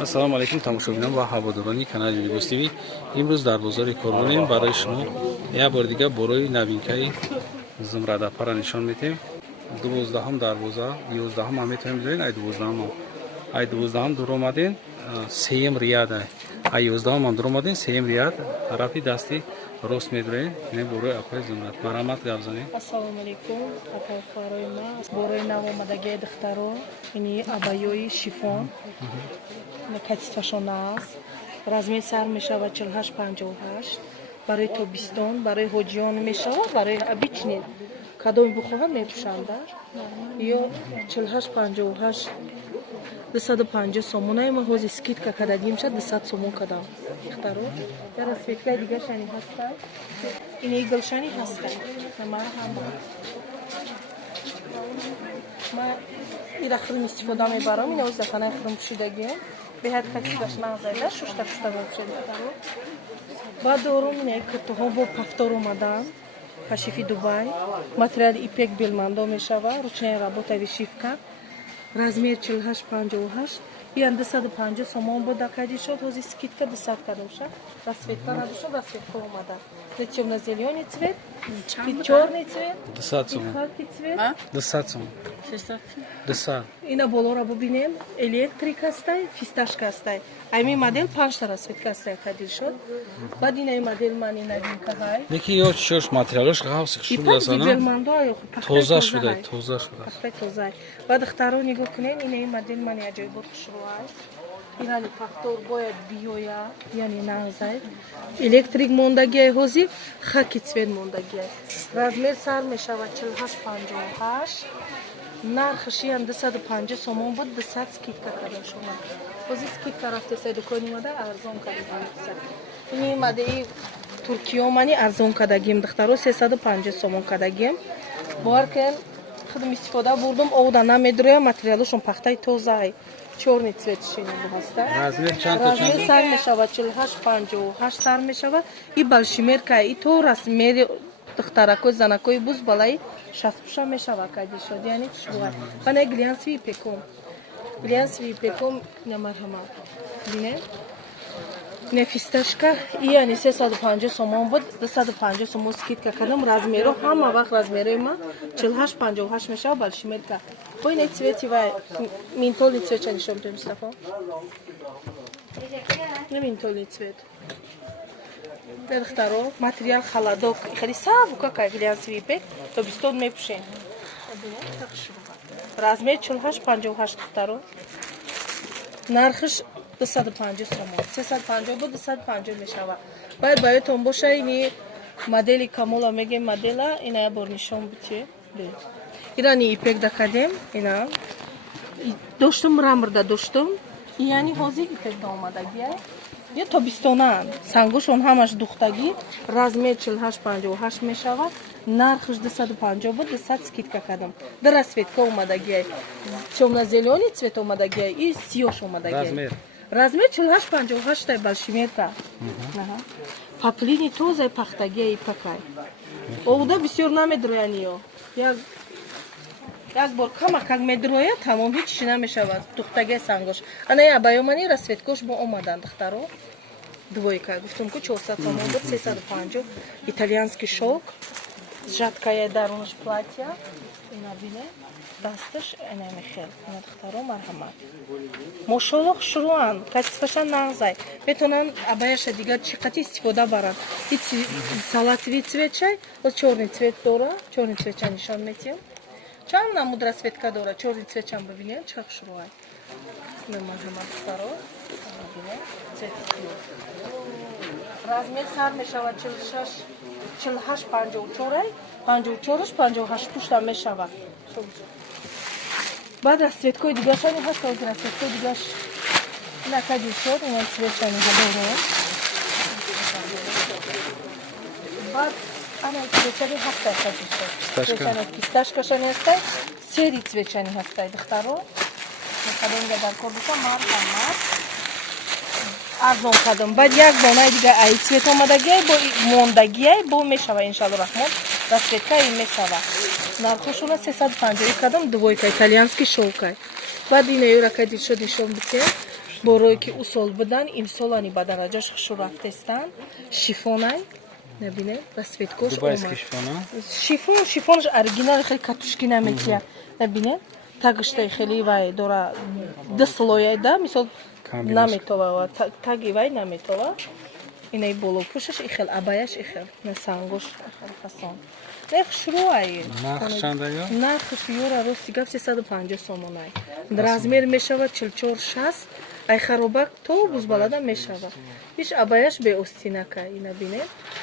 ассалому алайкум тамошобинон ва ҳаводорони канали Либос ТВ. имрӯз дар бозори Коргонин барои шумо як бор дигар борои новинкаи зумрадапара нишон медиҳем. 12 дарвоза, 11 ҳам метавонем бизанем, ай 12 ай 12 дур омадем, 3 риад, ай 11 ҳам дур омадем, 3 риад тарафи дасти рост медурем. ин борои апаи зумрад. Марҳамат гап занем. Ассалому алайкум. Апай фарои ма борои навомадагии духтаро ини абаёи шифон качествашон аст. размери сар мешавад 48-58. барои тобистон, барои ҳоҷиён мешавад, барои обични кадоми бухоҳад мепӯшанд. ё 48-58 250 сомон. Ай ма ҳозир скидка кадагим шад 200 сомон кадам. Духтаро яра светкаи дигар шани ҳаста. ини иглшани ҳаста. ма ира хрим истифода мебарам. ин оз дafana хрим пӯшидагиам. беҳад качестваш нағзайда шушта мепӯшед. Духтаро баъд дорум ин куртуҳо бо пафтор омадан. кашифи Дубай. материали ипек белмандо мешава. ручная работа вишивка. размер 48-58. ян 250 сомон буда кади шуд. ҳозир скидка 200 кадом шуд. Расцветка надошуд, расцветка омада. темно-зеленый цвет, черный цвет, 200 сомон. харки цвет. 200 сомон. 200. ина болора бубинем. электрик ҳастай, фисташка ҳастай. айми модель 5 та расцветка ҳастай кади шуд. баъд ина модель мани новинка ҳай. Леки ё чош материалош гавс шуд асана. белмандо аё Тоза шуда, тоза шуда. пахтай тоза. баъд духтаро нигоҳ кунед, ина модель мани аҷоибот хушрӯай. инали пафтор бояд биёя, яъне нағзай. электрик мондагиай ҳозир хаки цвет мондагиай. размер сар мешавад 48-58. нархаш ян 250 сомон буд, 200 скидка када шума. ҳозир скидка рафтесай дукони мада арзон кадагим. ини мадеи туркиё мани арзон кадагим духтаро 350 сомон кадагим. бовар кун худам истифода бурдум, овда намедуроям, материалошон пахтаи тозаи. черный цвет шино ҳаста. Размер чанд та размер сар мешавад 48-58 сар мешавад. и балшимерка и то размери духтаракои занакои буз балаи 60 мешавад кади шуд. яъне шуа бана глянсви пеком. глянсви пеком на марҳамат. бине не фисташка и яъне 350 сомон буд, 250 сомон скидка кадам. размеро ҳама вақт размерои ма 48-58 мешавад балшимерка. Ой, не цвети вай. Ментольный цвет ча нишон бедем, Мустафа. Не ментольный цвет. Духтаро материал халадок. Хади сабу какая глянцевый пек. То бистон мепушен. размер 48-58 духтаро. нархаш 250 сомон. 350 буд, 250 мешава. Баъд баётон боша ини модели камола мегем модела ина я бор нишон битие. ирани ипек дакадем ина доштум рамрда доштум. яъни ҳозир ипек да омадагия. ё тобистонан сангушон ҳамаш духтагӣ. размер 48-58 мешавад. нархаш 250 буд, 200 скидка кадам. дар расцветка омадагия. темно-зеленый цвет омадагия и сиёш омадагия. размер 48-58 тай балшимерка. паплини тозай пахтагия ипакай. овда бисёр намедрояни ё. як бор камак медроя тамом ҳеч чӣ намешавад. духтагия сангош. ана я баёмани расцветкош бо омадан духтаро. двойка гуфтум ку 400 сомон буд, 350. итальянский шелк. жаткая дарунаш платья. ина бине дасташ ина мехел. ина духтаро марҳамат. мошолло шуруан качествашан нағзай. метонан абаяша дигар чӣ қати истифода баранд. ин салатовый цвет чай, оз черный цвет дора. черный цвет ча нишон метиҳам. чанд намуд расцветка дора. черный цвет чам бибинем чӣ хушрӯай. ина марҳамат духтаро. бибинем цвет сиёҳ. размер сар мешавад 48-54. 54-58 пушта мешавад. баъд расцветкои дигаршани ҳаст. ҳозир расцветкои дигарш ина кади шуд. ина цветшани ҳадорем. баъд ана цветшани ҳастай кади шуд. цветшани фисташкашани ҳастай. сери цветшани ҳастай духтаро. мекадонга дар кор боша марҳамат. арзон кадам. баъд як донаи дигар ай цвет омадагиай бо мондагиай бо мешава иншалло раҳмон. расцветка ин мешава. нархошуна 350 кадам. двойка итальянский шелкай. баъд ина ёра кади шуд нишон бисем. برای که اصول بدن امسالانی به درجهش خشور رفتستن شیفونای نبینه رسویت کوش Dubaiski شیفون شیفونش оригинал خیلی کاتوشکی نمیتیه نبینه تاگشتای خیلی وای دورا دسلویای دا مثال نمیتوه تاگی وای نمیتوه اینای بولو پوشش ایخل ابایش ایخل نسانگوش ایخل فسان نرخ شروعی Narx چنده یا؟ نرخش یورا رو سیگاب 350 سومونای размер میشود 44 60 ای خرابک تو بوز балада میشود هیچ ابایش به استینکا اینا بینه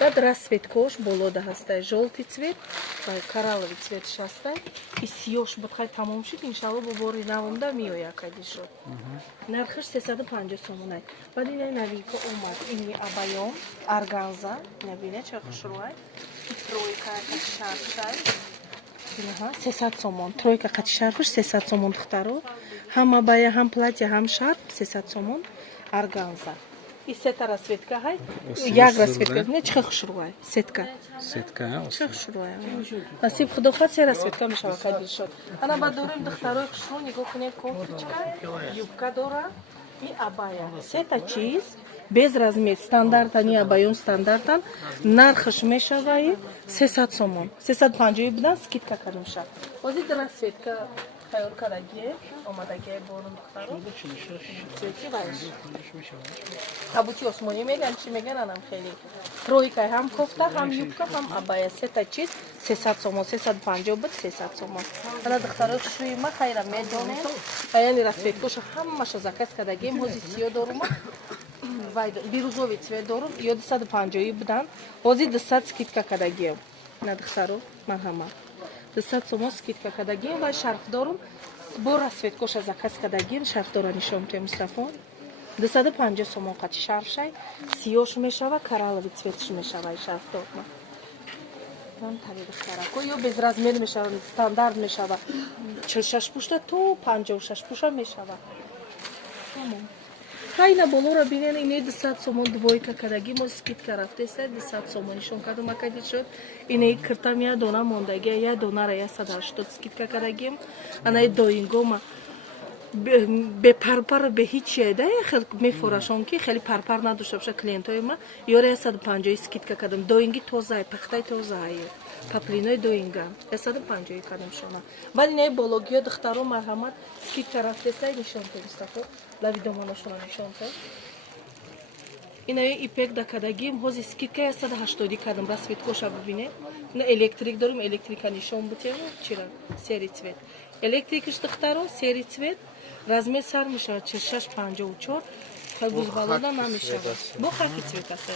بعد расцвет кош болода هسته желтый цвет коралловый цвет шасте и сиёш бутхай тамом шид иншалло бо бори навомда миоя кадишо нархш 350 сомонай بعد این نویکا اومد اینی ابایام ارگانزا نبینه چه خوشروای тройка шарфшай اینها 300 сомон тройка қати шарфш 300 сомон духтаро ҳам абая ҳам платья ҳам шарф 300 сомон органза и сета расцветка ҳай як расцветка не чӣ хушруай сетка чӣ хушруай насиб худо хад се расцветка мешава кадир шуд ана ба дорим духтарои хушру нигоҳ кунед кофточка юбка дора и абая сета чиз без размер стандартани абаён стандартан нархш мешаваи 300 сомон 350 бидан скидка кардем шад ҳозир расцветка тайёр кардагие омадагие борум духтаро цвети вайш кабути осмонӣ мегӯян чӣ мегӯянам хеле тройкай ҳам кофта ҳам юбка ҳам абая сета чиз 300 сомон 350 бид 300 сомон ана духтарои хушрӯи ма хайра медонем аяни расцветкоша ҳамаша заказ кардагием ҳозир сиё дорума бирӯзовый цвет дорум ё 250 бидан ҳозир 200 скидка кардагием на духтаро марҳамат 200 сомон скидка кардагием ва шарф дорум бо расцветкоша заказ кардагием шарфдора нишон ке мустафо 250 сомон қати шарфшай сиёш мешава коралловый цветш мешава шарфдорма нам тари духтарако ё без размер мешава стандарт мешава 46 пушта то 56 пушта мешава хайна болора бинен ине 200 сомон двойка кадаги мо скидка рафтеса 200 сомонишон кадом акади шуд ине киртам я дона мондаги я донара я 180 скидка кадагим ана доингома бе парпар бе ҳич яда хел мефорашон ки хели парпар надошта баша клиентои ма ёра 150 скидка кадам доинги тоза пахтай тоза паплиной доинга 150 кадам шуна вали не бологиё духтаро марҳамат скидка рафтеса нишон ки мустафо лавидомонашона нишон ки инаи ипек да кадагим ҳози скидка 180 кадам расцветкоша бибине на электрик дорим электрика нишон бутем чира сери цвет электрикиш духтаро сери цвет размер сар мешавад 46-54 халбуз балода намешавад бо хаки цвет аст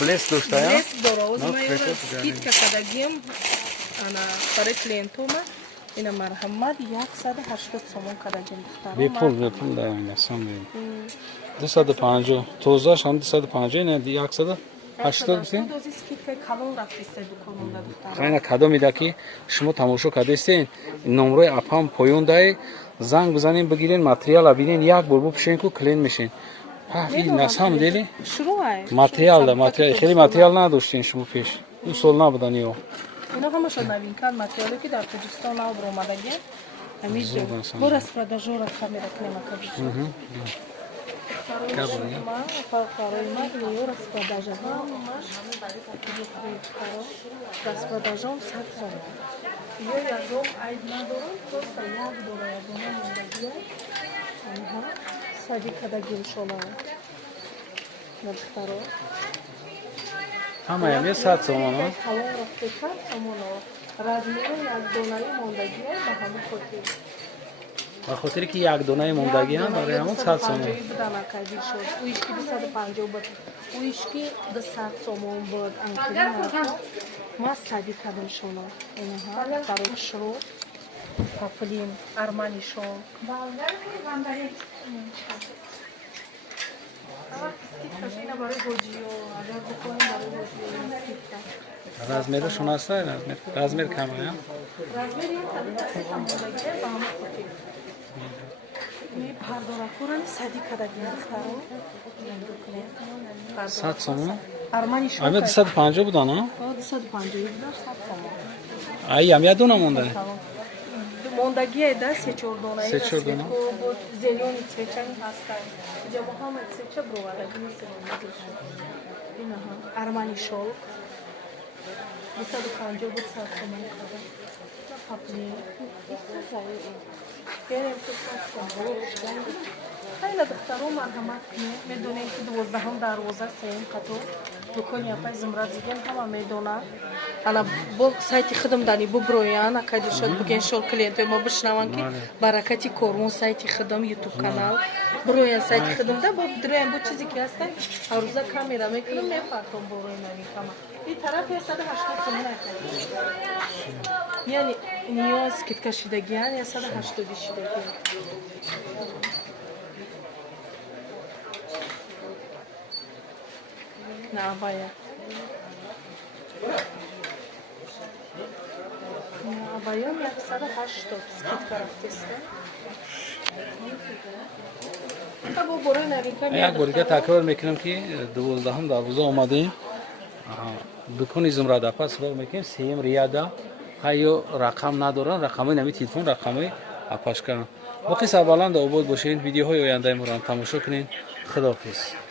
блеск дора озмаёра скидка кадагим ана барои клиентома ина марҳамат 180 сомон кадагим духтаро бепул даёнасам 250 тозаш ҳам 250 не 180 дози скидкаи калон рафтиста дукононда духтаро хайна кадо меда ки шумо тамошо кардестен номрои апам поён дай занг бизанем бигирен материала бинен як бор бупушен ку клиент мешен на самом деле материал да материал хели материал надоштен шумо пеш ду сол набудан ё ино ҳамаша новинка материале ки дар тоҷикистон навбар омадаги ҳамиҷо бо распродажора камера клема кабиш распродажом 100 сомон ё ягон айб надорам просто як дора ягона мондагия сади кадагим шона на духтаро ҳамаям 100 сомон калон рафте 100 сомон размери як донаи мондагия ба ҳамин хотир ба хотире ки як донаи мондагиам барои ҳамон 100 сомон уишки 250 буд уишки 200 сомон буд анкили ма сади кадам шуно инаҳа барои шуро паплин арманишон размерашон аста размер камая пардоракурани сади кадагим духтаро 100 сомон арманишон ами 250 будана 250 будан 100 сомон ай ам я дона монда мондагие да 3-4 дона Се чор дона? бо зелёни цвечани ҳастанд ҷамо ҳама цвеча бровадаги инаҳа армани шолк 250 буд сарсомон када на папни берем то сарсомон хайла духтаро марҳамат кунед медонем ки 12 дарвоза сеюм қатор дукони апай зумрад зиген ҳама медонад ана бо сайти хидм дани буброян акади шод буген шол клиентой мо бишнаван ки баракати корвон сайти хидм ютуб канал броян сайти хидм да бо дроян бо чизе ки ҳастан арӯза камера мекунам мефартом борои нави кама ин тараф 180 сомон акади яъни ниёз киткашидагиян 180 шидагиян на абая абаён 180 скидка рафтеста табо борои навинка як бор дига такрор мекунам ки 12 дарвоза омадем дукони зумрадапа суроғ мекунем сеюм рияда ҳайё рақам надоран рақамои нами телефон рақамои апашкаран боқи сарбаланд обод бошед видеоҳои ояндаи моро ҳам тамошо кунед худоҳафиз